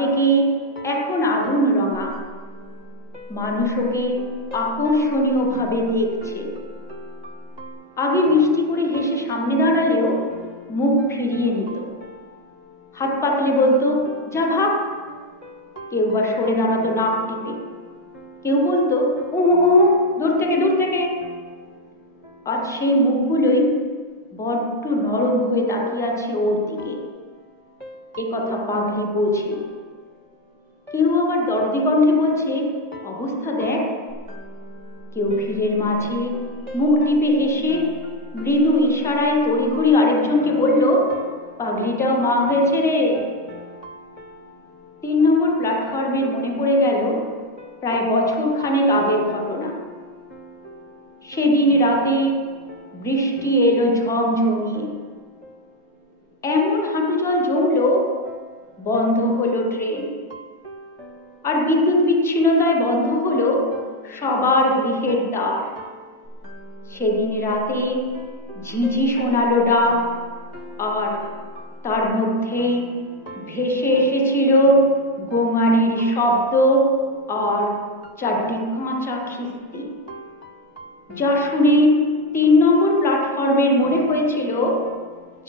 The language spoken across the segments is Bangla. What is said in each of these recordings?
থেকে এখন আগুন রঙা। মানুষ ওকে আকর্ষণীয়ভাবে দেখছে। আগে মিষ্টি করে হেসে সামনে দাঁড়ালেও মুখ ফিরিয়ে নিত, হাত পাতলে বলতো যা ভাগ। কেউ বা সরে দাঁড়াতো নাক টিপে, কেউ বলতো ও দূর থেকে দূর থেকে। আজ সেই মুখগুলোই বড্ড নরম হয়ে তাকিয়ে আছে ওর দিকে। এ কথা পাগলি বোঝে। কেউ আবার দরদি কণ্ঠে বলছে অবস্থা দেখ। কেউ ভিড়ের মাঝে মুখ টিপে হেসে মৃদু ইশারায় তড়িঘড়ি আরেকজনকে বলল পাগলিটা মা হয়েছে রে। 3 নম্বর প্ল্যাটফর্মের মনে পড়ে গেল প্রায় বছরখানেক আগের ঘটনা। সেদিন রাতে বৃষ্টি এলো ঝমঝমিয়ে। এমন হাঁটু জল জমল বন্ধ হলো ট্রেন। আর বিদ্যুৎ বিচ্ছিন্নতায় বন্ধ হলো সবার গৃহের দ্বার। সেদিন রাতে ঝিঝি শোনালো ডাক, আর তার মধ্যে ভেসে এসেছিল গোঙানির শব্দ আর চারটি কাঁচা খিস্তি, যা শুনে 3 নম্বর প্ল্যাটফর্মের মনে হয়েছিল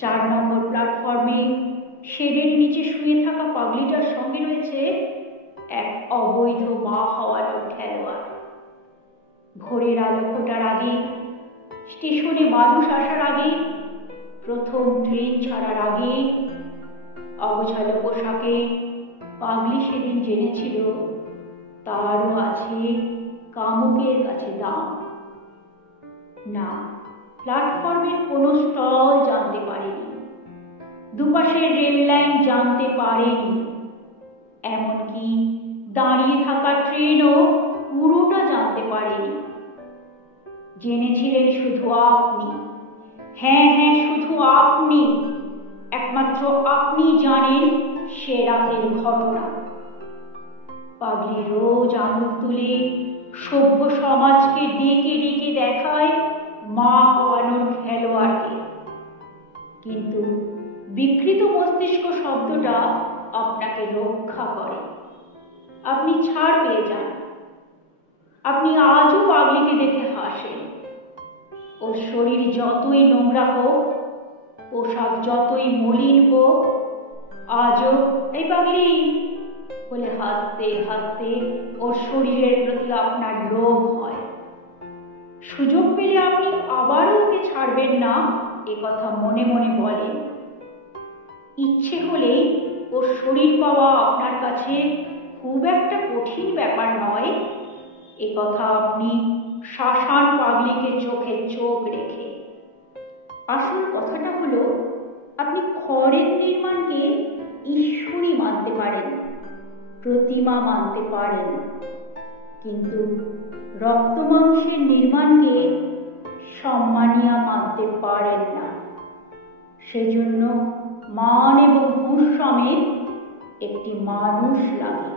4 নম্বর প্ল্যাটফর্মে শেডের নিচে শুয়ে থাকা পাগলিটার সঙ্গে রয়েছে এক অবৈধ মা হওয়ানো খেলোয়াড়। ভোরের আলো ফোটার আগে, স্টেশনে মানুষ আসার আগে, প্রথম ট্রেন ছাড়ার আগে অগোছালো পোশাকে পাগলি সেদিন জেনেছিল তারও আছে কামুকের কাছে দাম। না, প্ল্যাটফর্মের কোনো স্টল জানতে পারেনি, দুপাশের রেল লাইন জানতে পারেনি, এমনকি দাঁড়িয়ে থাকা ট্রেনও পুরোটা জানতে পারেনি। জেনেছিলেন শুধু আপনি। হ্যাঁ, শুধু আপনি। একমাত্র আপনি জানেন সে রাতের ঘটনা। পাগলি রোজ আঙুল তুলে সভ্য সমাজকে ডেকে ডেকে দেখায় মা হওয়ানোর খেলোয়াড়কে, কিন্তু বিকৃত মস্তিষ্ক শব্দটা আপনাকে রক্ষা করে। আপনি ছাড় পেয়ে যান। আপনি আজও পাগলিকে দেখে হাসেন। ওর শরীর যতই নোংরা হোক, পোশাক যতই মলিন হোক, আজও এই পাগলি বলে হাসতে হাসতে ওর শরীরের প্রতি আপনার লোভ হয়। সুযোগ পেলে আপনি আবারও ওকে ছাড়বেন না এ কথা মনে মনে বলেন। ইচ্ছে হলেই ওর শরীর পাওয়া আপনার কাছে খুব একটা কঠিন ব্যাপার নয় এ কথা আপনি শাসান পাগলিকে চোখে চোখ রেখে। আসল কথাটা হলো আপনি খড়ের নির্মাণকে ঈশ্বরী মানতে পারেন, প্রতিমা মানতে পারেন, কিন্তু রক্ত মাংসের নির্মাণকে সম্মানিয়া মানতে পারেন না। সেজন্য মান এবং হুঁশ সমেত একটি মানুষ লাগে।